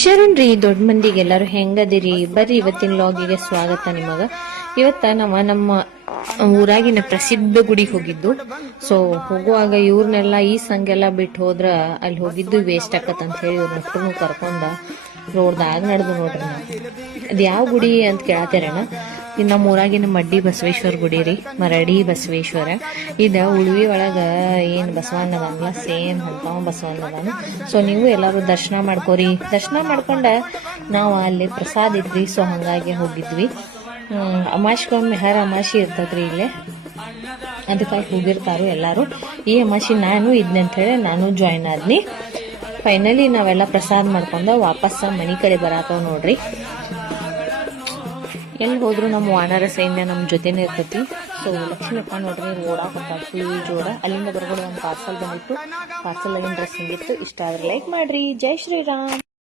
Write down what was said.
ಶರಣ್ರಿ ದೊಡ್ಡ ಮಂದಿಗೆ ಎಲ್ಲರೂ ಹೆಂಗದಿರಿ ಬರ್ರಿ ಇವತ್ತಿನ ಲಾಗಿಗೆ ಸ್ವಾಗತ ನಿಮಗ. ಇವತ್ತ ನಮ್ಮ ಊರಾಗಿನ ಪ್ರಸಿದ್ಧ ಗುಡಿಗೆ ಹೋಗಿದ್ದು. ಸೊ ಹೋಗುವಾಗ ಇವ್ರನ್ನೆಲ್ಲ ಈ ಸಂಘೆಲ್ಲ ಬಿಟ್ಟು ಹೋದ್ರ ಅಲ್ಲಿ ಹೋಗಿದ್ದು ವೇಸ್ಟ್ ಆಕತ್ ಅಂತ ಹೇಳಿ ಇವ್ರ ಮಕ್ಕಳನ್ನು ಕರ್ಕೊಂಡ ರೋಡ್ದಾಗ ನಡೆದು ನೋಡ್ರಿ. ಅದ್ ಯಾವ ಗುಡಿ ಅಂತ ಕೇಳತ್ತೇರಣ. ಇನ್ನು ನಮ್ಮ ಊರಾಗಿನ ಮಡ್ಡಿ ಬಸವೇಶ್ವರ ಗುಡಿ ರೀ, ಮರಡಿ ಬಸವೇಶ್ವರ. ಇದ ಉಳುವಿ ಒಳಗ ಏನ್ ಬಸವಣ್ಣ ಅದಾನಲ್ಲ ಸೇಮ್ ಅಂತ ಬಸವಣ್ಣ ಅದಾನ. ಸೊ ನೀವು ಎಲ್ಲಾರು ದರ್ಶನ ಮಾಡ್ಕೋರಿ. ದರ್ಶನ ಮಾಡ್ಕೊಂಡ ನಾವು ಅಲ್ಲಿ ಪ್ರಸಾದ ಇದ್ವಿ, ಸೊ ಹಂಗಾಗಿ ಹೋಗಿದ್ವಿ. ಅಮಾಶಿಗೊಮ್ಮೆ ಹರ ಅಮಾಶಿ ಇರ್ತದ್ರಿ ಇಲ್ಲೇ, ಅದಕ್ಕಾಗಿ ಹೋಗಿರ್ತಾರು ಎಲ್ಲಾರು. ಈ ಅಮಾಶಿ ನಾನು ಇದ್ನಂತ ಹೇಳಿ ನಾನು ಜಾಯ್ನ್ ಆದ್ನಿ. ಫೈನಲಿ ನಾವೆಲ್ಲ ಪ್ರಸಾದ ಮಾಡ್ಕೊಂಡ ವಾಪಸ್ ಮನಿ ಕಡೆ ಬರಾತವ್ ನೋಡ್ರಿ. ಎಲ್ಲಿ ಹೋದ್ರು ನಮ್ಮ ವಾನರ ಸೈನ್ಯ ನಮ್ಮ ಜೊತೆನೇ ಇರ್ತೈತಿ. ಸೊ ಲಕ್ಷ್ಮೀಪ್ಪ ನೋಡ್ರಿ ಓಡಾಕ ಫುಲ್ ಜೋರ. ಅಲ್ಲಿಂದ ಬರಬಹುದು ಒಂದು ಪಾರ್ಸಲ್ ಬಂದಿತ್ತು. ಪಾರ್ಸಲ್ ಆಗಿನ ಡ್ರೆಸ್ ಹಿಂಗಿತ್ತು. ಇಷ್ಟ ಆದ್ರೆ ಲೈಕ್ ಮಾಡ್ರಿ. ಜೈ ಶ್ರೀರಾಮ್.